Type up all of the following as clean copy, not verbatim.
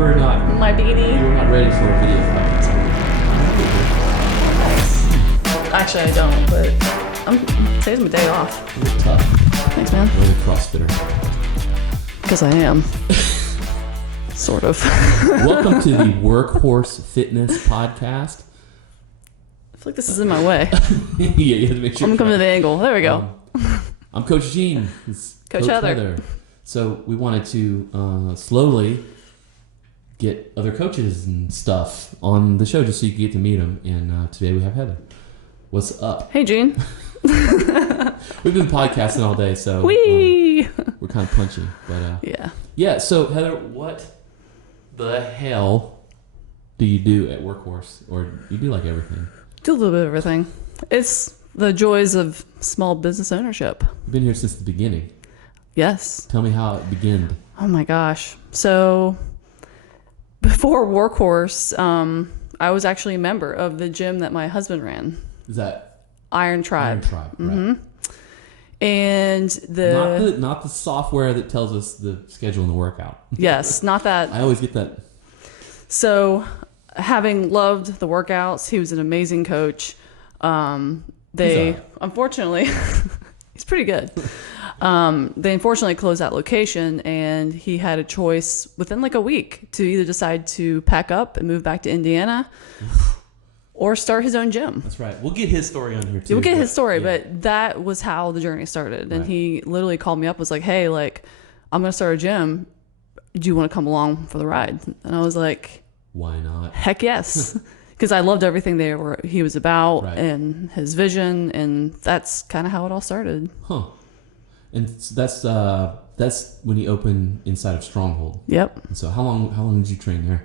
were not. My beanie. You were not ready for a video podcast. Actually, I don't, but today's my day off. You're tough. Thanks, man. You're the CrossFitter. Because I am. Sort of. Welcome to the Workhorse Fitness Podcast. I feel like this is in my way. Yeah, you have to make sure. I'm coming to the angle. There we go. I'm Coach Gene. Coach Heather. So we wanted to slowly get other coaches and stuff on the show just so you can get to meet them. And today we have Heather. What's up? Hey, Gene. We've been podcasting all day, so Whee! We're kind of punchy. But yeah. So Heather, what the hell do you do at Workhorse? Or you do like everything? Do a little bit of everything. It's the joys of small business ownership. You've been here since the beginning. Yes. Tell me how it began. Oh my gosh. So before Workhorse, I was actually a member of the gym that my husband ran. Is that Iron Tribe? Iron Tribe, right. Mm-hmm. And not the software that tells us the schedule and the workout. Yes, not that. I always get that. So having loved the workouts, he was an amazing coach. Unfortunately, he's pretty good. They unfortunately closed that location, and he had a choice within like a week to either decide to pack up and move back to Indiana or start his own gym. That's right. We'll get his story on here too. We'll get his story, but that was how the journey started. And he literally called me up, was like, hey, like, I'm going to start a gym. Do you want to come along for the ride? And I was like, why not? Heck yes. Because I loved everything he was about and his vision, and that's kind of how it all started. Huh. And that's when you opened inside of Stronghold. Yep. So how long did you train there?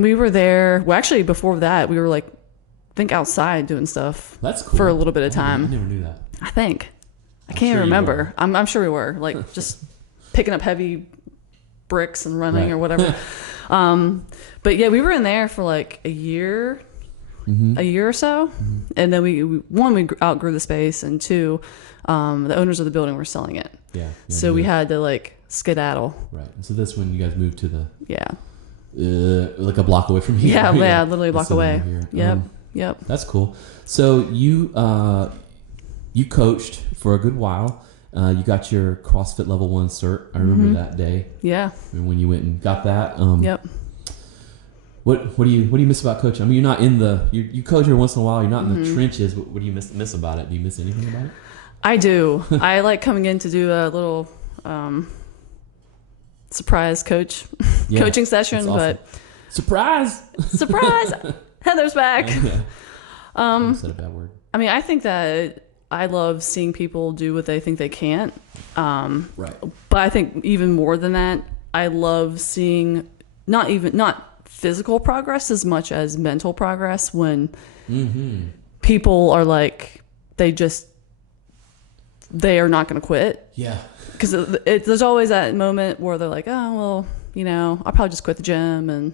We were there. Well, actually, before that, we were like, I think outside doing stuff. That's cool. For a little bit of time. I never knew that. I think. I can't even remember. I'm sure we were like just picking up heavy bricks and running or whatever. But yeah, we were in there for like a year or so. Mm-hmm. And then we outgrew the space, and two, the owners of the building were selling it. Yeah. So we had to like skedaddle. Right. And so that's when you guys moved to the... Yeah. Like a block away from here. Yeah, literally a block away. Yep. That's cool. So you coached for a good while. You got your CrossFit Level 1 cert. I remember that day. Yeah. When you went and got that. Yep. What do you miss about coaching? I mean, you're not in you coach every once in a while. You're not in the trenches. What do you miss about it? Do you miss anything about it? I do. I like coming in to do a little surprise coaching session, awesome. But surprise, Heather's back. I said a bad word. I mean, I think that I love seeing people do what they think they can't. Right. But I think even more than that, I love seeing not physical progress as much as mental progress when people are like, they are not going to quit. Yeah. Because there's always that moment where they're like, oh, well, I'll probably just quit the gym.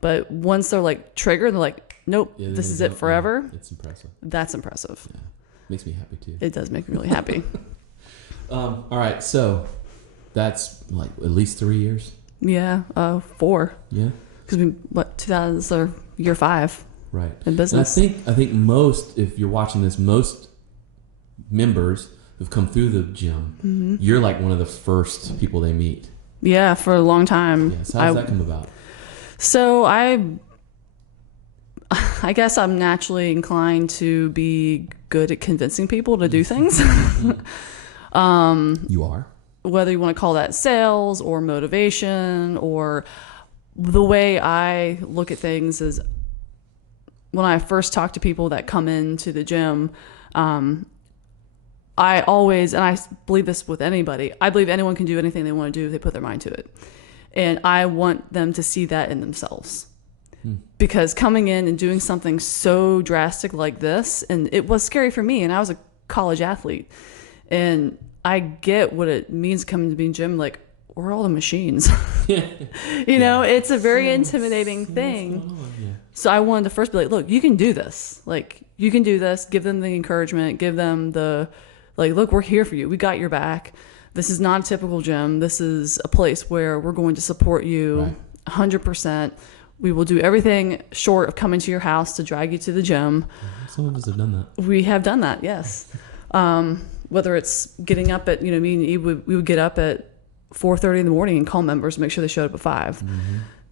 But once they're like triggered, they're like, nope, this is it forever. It's impressive. That's impressive. Yeah. Makes me happy too. It does make me really happy. All right. So that's like at least 3 years. Yeah. 4. Yeah. Because 2000 or year 5. Right. In business. And I think most, if you're watching this, most members who've come through the gym, you're like one of the first people they meet. Yeah, for a long time. Yeah, so how does that come about? So I guess I'm naturally inclined to be good at convincing people to do things. You are? Whether you want to call that sales or motivation, or the way I look at things is when I first talk to people that come into the gym, I always, and I believe this with anybody, I believe anyone can do anything they want to do if they put their mind to it. And I want them to see that in themselves. Because coming in and doing something so drastic like this, and it was scary for me, and I was a college athlete, and I get what it means coming to be in gym, like, we're all the machines. It's a very intimidating thing. So I wanted to first be like, look, you can do this. Like, you can do this. Give them the encouragement. Give them the, like, look, we're here for you. We got your back. This is not a typical gym. This is a place where we're going to support you 100%. We will do everything short of coming to your house to drag you to the gym. Some of us have done that. We have done that, yes. Whether it's getting up at, me and Eve, we would get up at 4:30 in the morning and call members, make sure they showed up at 5.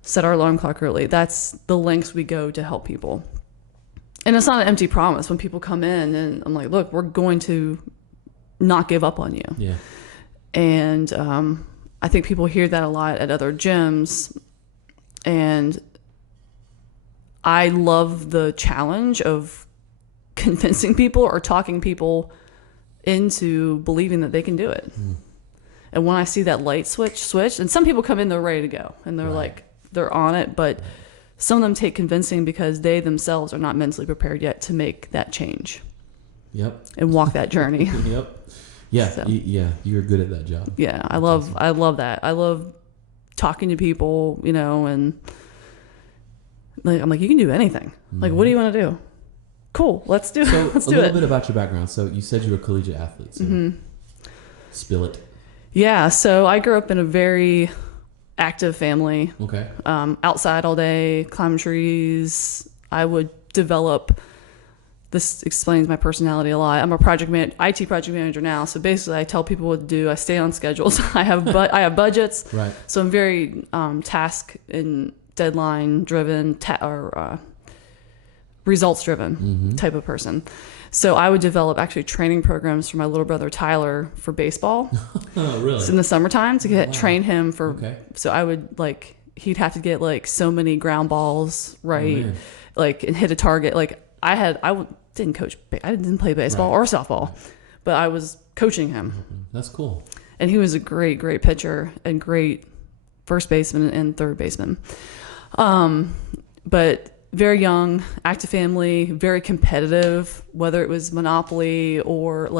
Set our alarm clock early. That's the lengths we go to help people. And it's not an empty promise when people come in and I'm like, look, we're going to not give up on you. Yeah. And I think people hear that a lot at other gyms. And I love the challenge of convincing people or talking people into believing that they can do it. And when I see that light switch, and some people come in, they're ready to go and they're like, they're on it, but some of them take convincing because they themselves are not mentally prepared yet to make that change. Yep. And walk that journey. Yep. Yeah. So. You're good at that job. Yeah. I love that. I love talking to people, and like, I'm like, you can do anything. Like, what do you want to do? Cool. Let's do it. So let's a do little it. bit about your background. So you said you were a collegiate athlete. So spill it. Yeah. So I grew up in a very active family. Okay. Outside all day, climbing trees. I would develop. This explains my personality a lot. I'm a IT project manager now. So basically, I tell people what to do. I stay on schedules. I have budgets. Right. So I'm very task and deadline driven or results driven type of person. So I would develop actually training programs for my little brother Tyler for baseball. Oh, really? So in the summertime to train him for. Okay. So I would he'd have to get so many ground balls right, and hit a target. I didn't coach. I didn't play baseball or softball, but I was coaching him. That's cool. And he was a great, great pitcher and great first baseman and third baseman. But very young, active family, very competitive, whether it was Monopoly or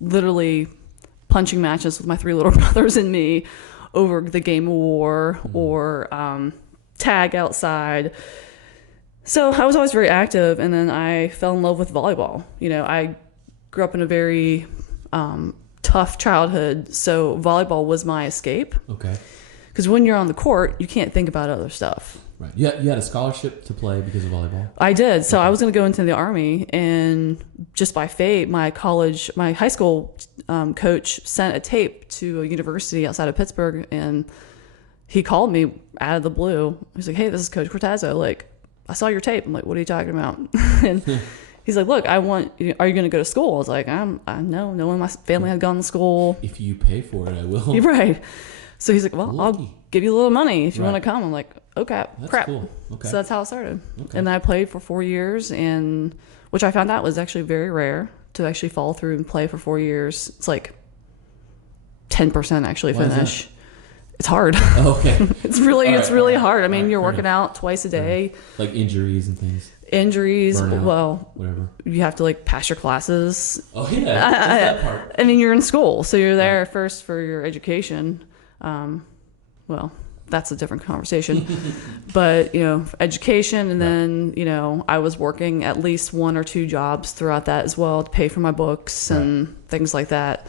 literally punching matches with my 3 little brothers and me over the game of war or tag outside. So I was always very active, and then I fell in love with volleyball. I grew up in a very tough childhood, so volleyball was my escape. Okay. Because when you're on the court, you can't think about other stuff. Right. You had a scholarship to play because of volleyball? I did. So I was going to go into the Army, and just by fate, my high school coach sent a tape to a university outside of Pittsburgh, and he called me out of the blue. He's like, "Hey, this is Coach Cortazzo. I saw your tape." I'm like, "What are you talking about?" And he's like, "Look, are you going to go to school?" I was like, no one in my family had gone to school. If you pay for it, I will. You're right. So he's like, "Well, Lucky. I'll give you a little money if you want to come." I'm like, "Okay, That's crap." cool. Okay. So that's how it started. Okay. And then I played for 4 years, and which I found out was actually very rare to actually follow through and play for 4 years. It's 10% actually finish. It's hard. Okay. It's really right. hard. I mean, All right, you're fair working enough. out twice a day. Like injuries and things. Injuries, Burnout, well, whatever. you have to pass your classes. Oh yeah, that's that part. I mean, you're in school, so you're there first for your education. Well, that's a different conversation. But, education, and then, I was working at least 1 or 2 jobs throughout that as well to pay for my books and things like that.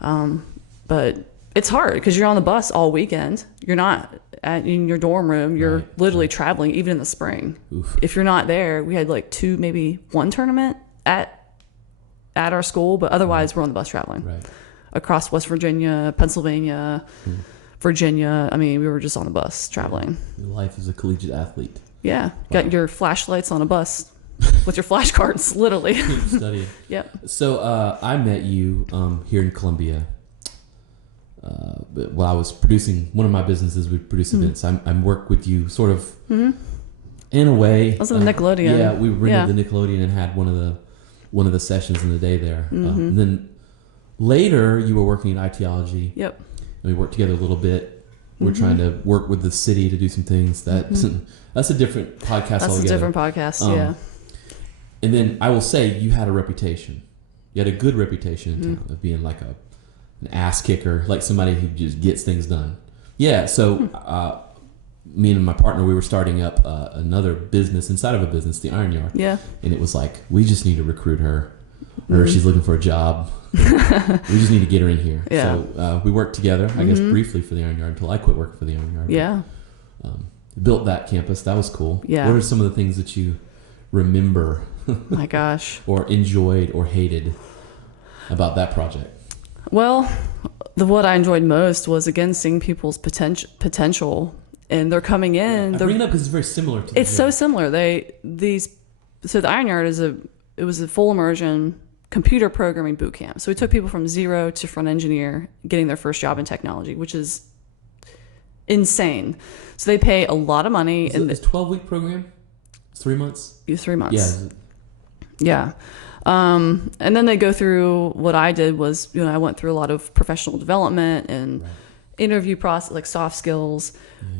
But it's hard because you're on the bus all weekend. You're not in your dorm room. You're literally traveling, even in the spring. Oof. If you're not there, we had 2, maybe 1 tournament at our school, but otherwise we're on the bus traveling across West Virginia, Pennsylvania, Virginia. I mean, we were just on the bus traveling. Your life as a collegiate athlete. Yeah. Got your flashlights on a bus with your flashcards, literally. Studying. Yep. So I met you here in Columbia. While I was producing one of my businesses, we produce events. I work with you sort of in a way. I was at the Nickelodeon. Yeah, we rented the Nickelodeon and had one of the sessions in the day there. Then later, you were working in ideology. Yep. And we worked together a little bit. We're trying to work with the city to do some things. That's a different podcast That's altogether. a different podcast, yeah. And then I will say you had a reputation. You had a good reputation in town of being an ass kicker, like somebody who just gets things done. Yeah, so me and my partner, we were starting up another business inside of a business, the Iron Yard. Yeah. And it was we just need to recruit her. or she's looking for a job. We just need to get her in here. Yeah. So we worked together, I guess, briefly for the Iron Yard until I quit working for the Iron Yard. Yeah. Built that campus. That was cool. Yeah. What are some of the things that you remember My gosh. or enjoyed or hated about that project? Well, what I enjoyed most was, again, seeing people's potential, and they're coming in. I bring it up because it's very similar to It's so similar. So the Iron Yard it was a full immersion computer programming boot camp. So we took people from zero to front engineer, getting their first job in technology, which is insane. So they pay a lot of money. It's a 12-week program? It's 3 months? 3 months. Yeah. Yeah. And then they go through, what I did was, I went through a lot of professional development and interview process, like soft skills.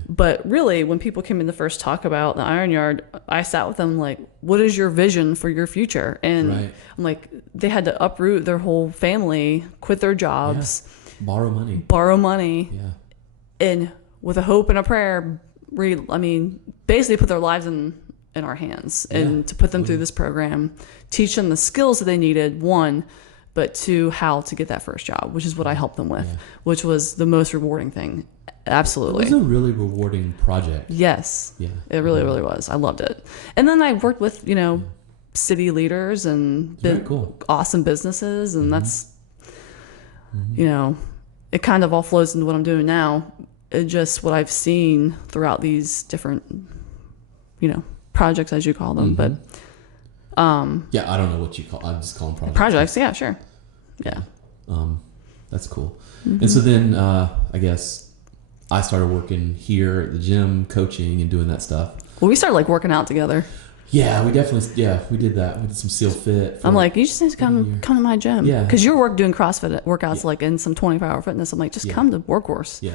But really, when people came in to first talk about the Iron Yard, I sat with them like, what is your vision for your future? And I'm like, they had to uproot their whole family, quit their jobs, borrow money. Yeah. And with a hope and a prayer, basically put their lives in our hands, and to put them through this program, teach them the skills that they needed, one, but two, how to get that first job, which is what I helped them with, which was the most rewarding thing. Absolutely. It was a really rewarding project. Yes. Yeah. It really, really was. I loved it. And then I worked with, city leaders and awesome businesses. And that's, it kind of all flows into what I'm doing now. It just what I've seen throughout these different, projects, as you call them. But I don't know what you call. I just call them projects. Projects, yeah, sure. Yeah. That's cool. And so then I guess I started working here at the gym, coaching and doing that stuff. Well, we started working out together. Yeah, we definitely we did that. We did some SEAL Fit. I'm like, you just need to come to my gym. Yeah. Because you were doing CrossFit workouts in some 24-hour fitness. I'm like, just come to Workhorse. Yeah.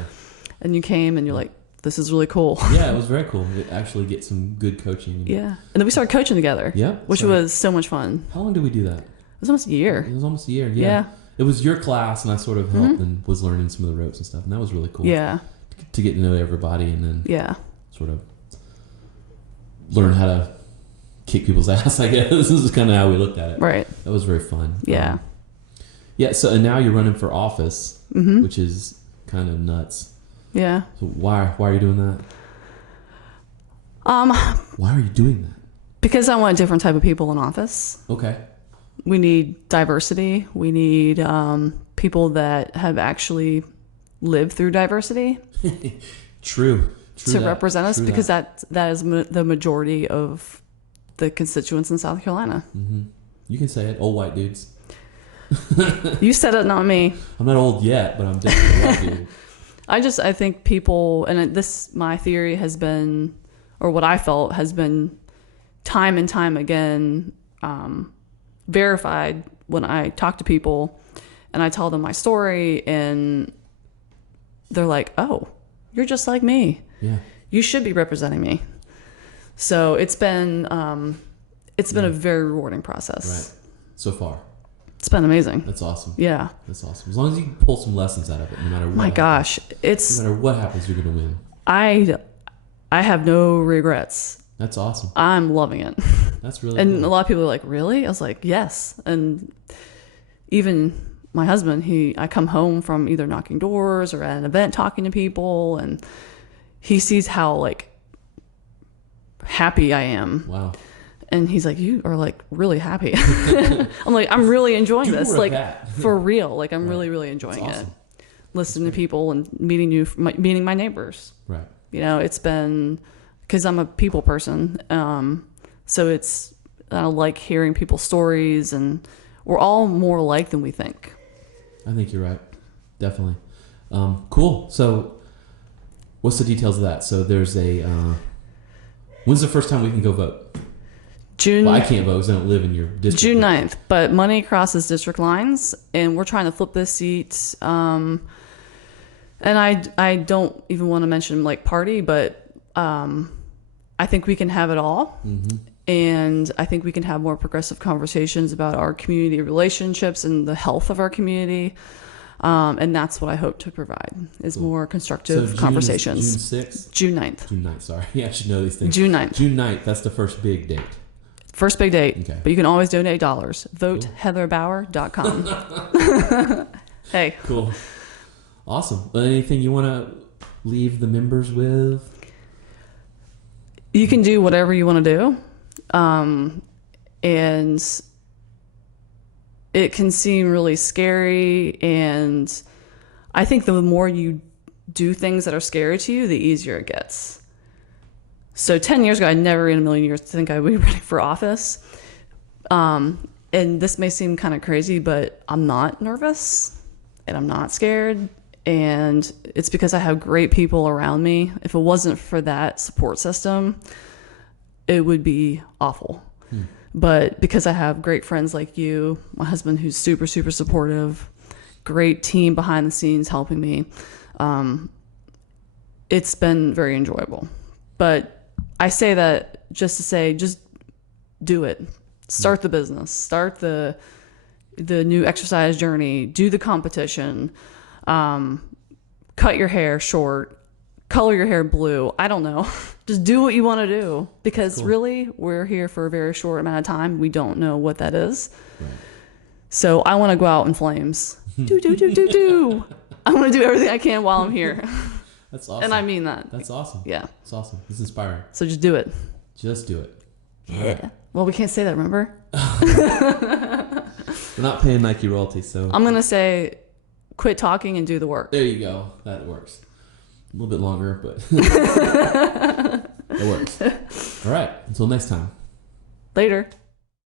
And you came and you're like, this is really cool. Yeah, it was very cool. We actually get some good coaching. Yeah. And then we started coaching together. Yeah. Which was so much fun. How long did we do that? It was almost a year. It was almost a year. Yeah. It was your class, and I sort of helped and was learning some of the ropes and stuff, and that was really cool. Yeah. To get to know everybody and then sort of learn how to kick people's ass, I guess. This is kind of how we looked at it. Right. That was very fun. Yeah. So and now you're running for office, which is kind of nuts. Yeah. So why are you doing that? Why are you doing that? Because I want a different type of people in office. Okay. We need diversity. We need people that have actually lived through diversity. True to represent us, because that is the majority of the constituents in South Carolina. You can say it, old white dudes. You said it, not me. I'm not old yet, but I'm definitely a white dude. I think people, and my theory has been, or what I felt has been time and time again verified when I talk to people and I tell them my story, and they're like, oh, you're just like me. Yeah. You should be representing me. So it's been a very rewarding process. Right. So far. It's been amazing. That's awesome. Yeah. That's awesome. As long as you can pull some lessons out of it, no matter what. My gosh. No matter what happens, you're going to win. I have no regrets. That's awesome. I'm loving it. That's really And cool. a lot of people are like, really? I was like, yes. And even my husband, I come home from either knocking doors or at an event talking to people, and he sees how happy I am. Wow. And he's like, you are really happy. I'm like, I'm really enjoying this. For real. I'm really, really enjoying it. Listening to people and meeting my neighbors. Right. It's been, because I'm a people person. So I like hearing people's stories, and we're all more alike than we think. I think you're right. Definitely. Cool. So what's the details of that? So there's when's the first time we can go vote? June. Well, I can't vote because I don't live in your district. June 9th, but money crosses district lines, and we're trying to flip this seat. And I don't even want to mention party, but I think we can have it all. Mm-hmm. And I think we can have more progressive conversations about our community relationships and the health of our community. And that's what I hope to provide, is more constructive conversations. June 6th? June 9th. June 9th, sorry. Yeah, I should know these things. June 9th. June 9th, that's the first big date. First big date. Okay. But you can always donate dollars. Vote heatherbauer.com. Hey. Cool. Awesome. Anything you want to leave the members with? You can do whatever you want to do. And it can seem really scary. And I think the more you do things that are scary to you, the easier it gets. So 10 years ago, I never in a million years think I would be running for office. And this may seem kind of crazy, but I'm not nervous and I'm not scared. And it's because I have great people around me. If it wasn't for that support system, it would be awful. But because I have great friends like you, my husband who's super, super supportive, great team behind the scenes helping me, it's been very enjoyable. But I say that just to say, just do it. Start the business. Start the new exercise journey. Do the competition. Cut your hair short. Color your hair blue. I don't know. Just do what you want to do. Because really, we're here for a very short amount of time. We don't know what that is. Right. So I want to go out in flames. Do. I want to do everything I can while I'm here. That's awesome. And I mean that. That's awesome. Yeah. It's awesome. It's inspiring. So just do it. Just do it. Yeah. Right. Well, we can't say that, remember? We're not paying Nike royalties, so. I'm going to say quit talking and do the work. There you go. That works. A little bit longer, but it works. All right. Until next time. Later.